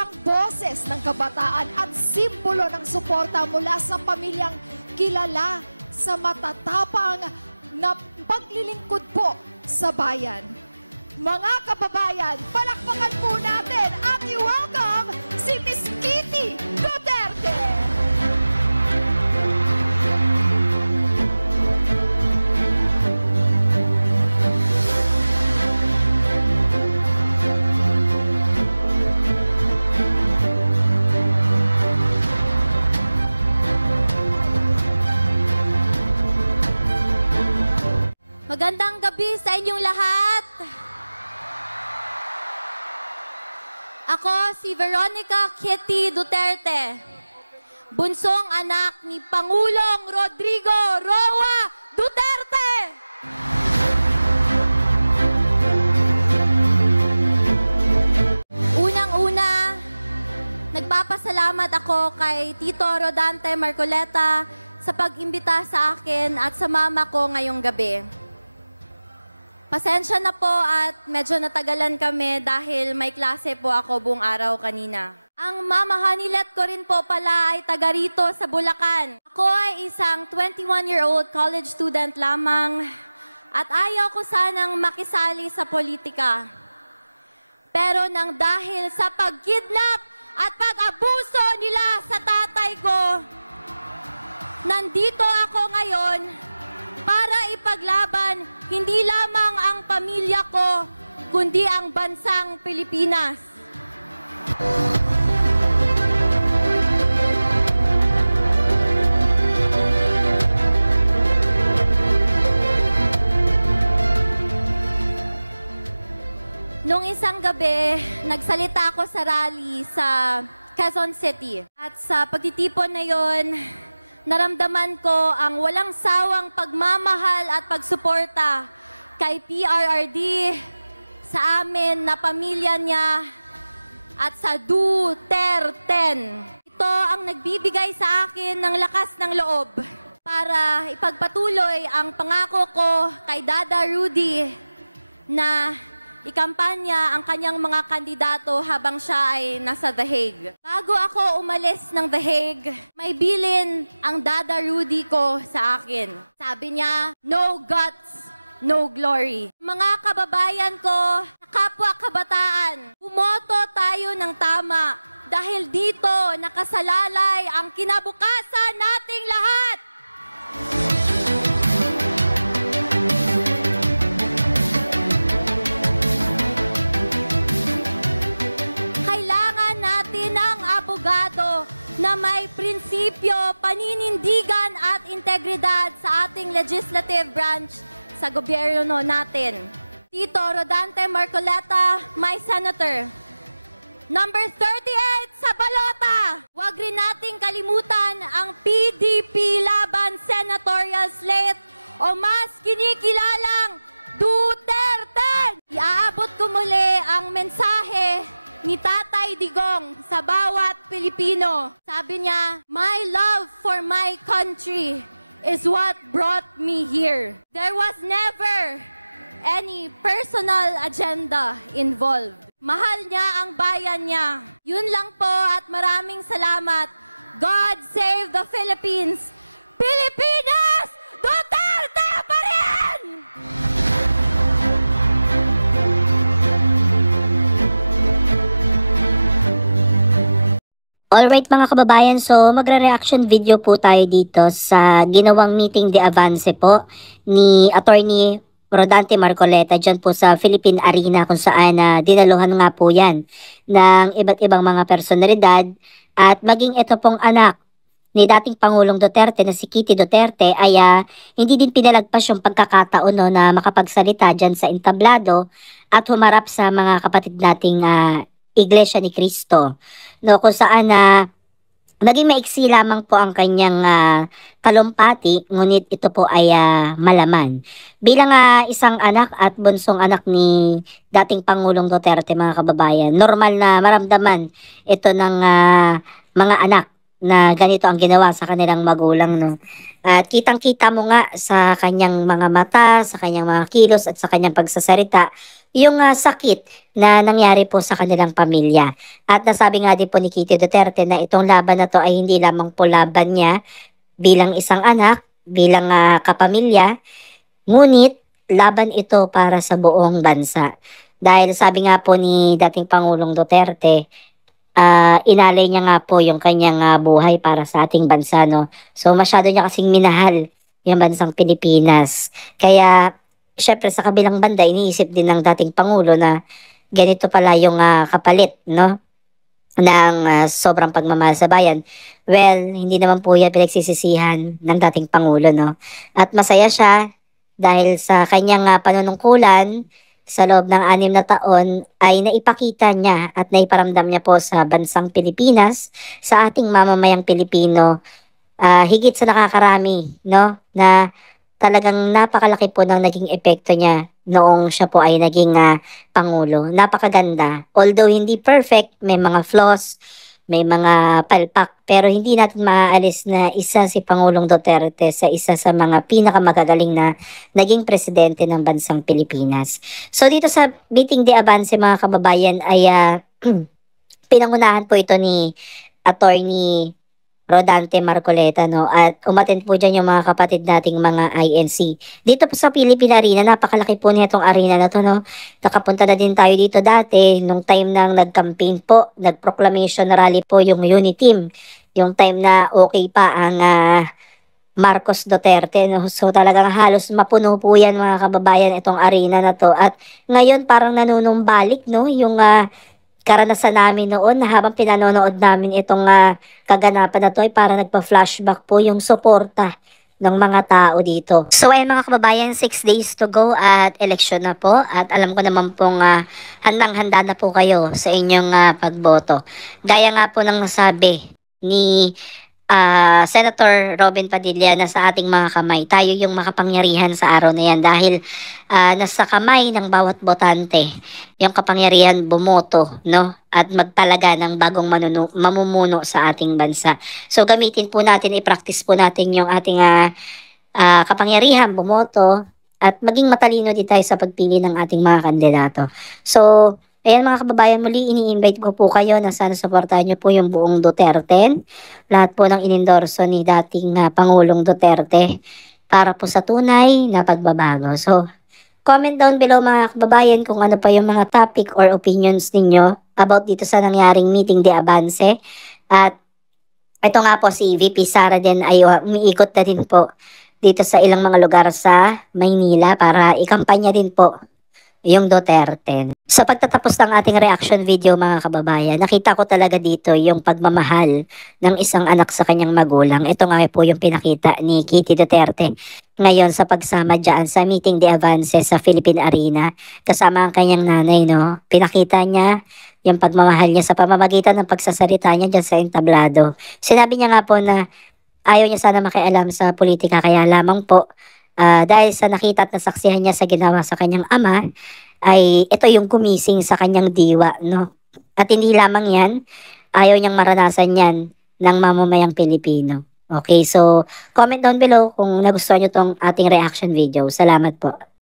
isang boses ng kabataan at simbolo ng suporta mula sa pamilyang kilala sa matatapang na paglilingkod po sa bayan. Mga kababayan, palakpakan po natin at i-welcome si Miss Kitty Duterte! Magandang gabi sa inyong lahat. Ako si Veronica Kitty Duterte, bunsong anak ni Pangulong Rodrigo Roa Duterte. Unang-una, nagpapasalamat ako kay Tito Rodante Marcoleta sa pag-imbita sa akin at sa mama ko ngayong gabi. Pasensya na po at medyo natagalan kami dahil may klase po ako buong araw kanina. Ang mama Hanilet ko rin po pala ay taga rito sa Bulacan. Ako ay isang 21-year-old college student lamang at ayaw ko sanang makisali sa politika. Pero nang dahil sa pagkidnap at pag-abuso nila sa tatay ko, nandito ako ngayon para ipaglaban hindi lamang ang pamilya ko, kundi ang bansang Pilipinas. Noong isang gabi, nagsalita ako sa rally sa Quezon City. At sa pagtitipon na yon, naramdaman ko ang walang sawang pagmamahal at pagsuporta kay PRRD, sa amin na pamilya niya at sa Duterte. Ito ang nagbibigay sa akin ng lakas ng loob para ipagpatuloy ang pangako ko kay Dada Rudy na ikampanya ang kanyang mga kandidato habang siya ay nasa The Hague. Bago ako umalis ng The Hague, may bilin ang Dada Rudy ko sa akin. Sabi niya, no guts, no glory. Mga kababayan ko, kapwa kabataan, bumoto tayo ng tama dahil dito nakasalalay ang kinabukasan nating lahat. Na may prinsipyo, paninindigan at integridad sa ating legislative branch sa gobyerno natin. Tito Rodante Marcoleta, my senator. Number 38 sa balota. Huwag rin nating kalimutan ang PDP laban senatorial slate o mas kinikilalang Duterte. Iaabot ko muli ang mensahe ni Tatay Digong sa bawat Pilipino. Sabi niya, my love for my country is what brought me here. There was never any personal agenda involved. Mahal niya ang bayan niya. Yun lang po at maraming salamat. God save the Philippines. Pilipinas! Duterte pa rin! Alright mga kababayan, so magre-reaction video po tayo dito sa ginawang meeting de avance po ni Attorney Rodante Marcoleta dyan po sa Philippine Arena kung saan dinaluhan nga po yan ng iba't ibang mga personalidad at maging ito pong anak ni dating Pangulong Duterte na si Kitty Duterte ay hindi din pinalagpas yung pagkakataon no, na makapagsalita dyan sa entablado at humarap sa mga kapatid nating Iglesia ni Cristo, no, kung saan naging maiksi lamang po ang kanyang talumpati, ngunit ito po ay malaman. Bilang isang anak at bunsong anak ni dating Pangulong Duterte, mga kababayan, normal na maramdaman ito ng mga anak na ganito ang ginawa sa kanilang magulang, no? At kitang-kita mo nga sa kanyang mga mata, sa kanyang mga kilos at sa kanyang pagsasalita, yung sakit na nangyari po sa kanilang pamilya. At nasabi nga din po ni Kitty Duterte na itong laban na to ay hindi lamang po laban niya bilang isang anak, bilang kapamilya, ngunit laban ito para sa buong bansa. Dahil sabi nga po ni dating Pangulong Duterte, inalay niya nga po yung kanyang buhay para sa ating bansa, no? So, masyado niya kasing minahal yung bansang Pilipinas. Kaya, syempre sa kabilang banda, iniisip din ng dating Pangulo na ganito pala yung kapalit, no? Ng sobrang pagmamahal sa bayan. Well, hindi naman po yan pinagsisisihan ng dating Pangulo, no? At masaya siya dahil sa kanyang panunungkulan sa loob ng 6 na taon ay naipakita niya at naiparamdam niya po sa bansang Pilipinas, sa ating mamamayang Pilipino, higit sa nakakarami, no? Na talagang napakalaki po ng naging epekto niya noong siya po ay naging Pangulo. Napakaganda. Although hindi perfect, may mga flaws, may mga palpak, pero hindi natin maaalis na isa si Pangulong Duterte sa isa sa mga pinakamagagaling na naging presidente ng bansang Pilipinas. So dito sa Meeting de Avance mga kababayan ay pinangunahan po ito ni Attorney Rodante Marcoleta, no? At umattend po dyan yung mga kapatid nating mga INC. Dito po sa Philippine Arena, napakalaki po nitong arena na to, no? Nakapunta na din tayo dito dati, nung time nang nag-campaign po, nag-proclamation rally po yung Uniteam. Yung time na okay pa ang Marcos Duterte, no? So talagang halos mapuno po yan mga kababayan itong arena na to. At ngayon parang nanunumbalik, no? Yung karanasan namin noon na habang pinanonood namin itong kaganapan na to ay parang nagpa-flashback po yung suporta ng mga tao dito. So ayun mga kababayan, 6 days to go at eleksyon na po at alam ko naman pong handang-handa na po kayo sa inyong pagboto. Gaya nga po ng nasabi ni Senator Robin Padilla na sa ating mga kamay, tayo yung makapangyarihan sa araw na yan dahil nasa kamay ng bawat botante yung kapangyarihan bumoto, no? At magtalaga ng bagong mamumuno sa ating bansa. So gamitin po natin, i-practice po natin yung ating kapangyarihan bumoto at maging matalino din tayo sa pagpili ng ating mga kandidato. So ayan mga kababayan, muli ini-invite ko po kayo na sana supportahan niyo po yung buong Duterte. Lahat po ng inendorso ni dating Pangulong Duterte para po sa tunay na pagbabago. So, comment down below mga kababayan kung ano pa yung mga topic or opinions ninyo about dito sa nangyaring Meeting de Avance. At ito nga po si VP Sara din ay umiikot na din po dito sa ilang mga lugar sa Maynila para ikampanya din po yung Duterte. Sa pagtatapos ng ating reaction video mga kababayan, nakita ko talaga dito yung pagmamahal ng isang anak sa kanyang magulang. Ito nga po yung pinakita ni Kitty Duterte ngayon sa pagsama dyan sa Meeting de Avance sa Philippine Arena kasama ang kanyang nanay, no? Pinakita niya yung pagmamahal niya sa pamamagitan ng pagsasalita niya dyan sa entablado. Sinabi niya nga po na ayaw niya sana makialam sa politika kaya lamang po dahil sa nakita at nasaksihan niya sa ginawa sa kanyang ama, ay ito yung gumising sa kanyang diwa, no? At hindi lamang yan, ayaw niyang maranasan yan ng mamamayang Pilipino. Okay, so comment down below kung nagustuhan niyo tong ating reaction video. Salamat po.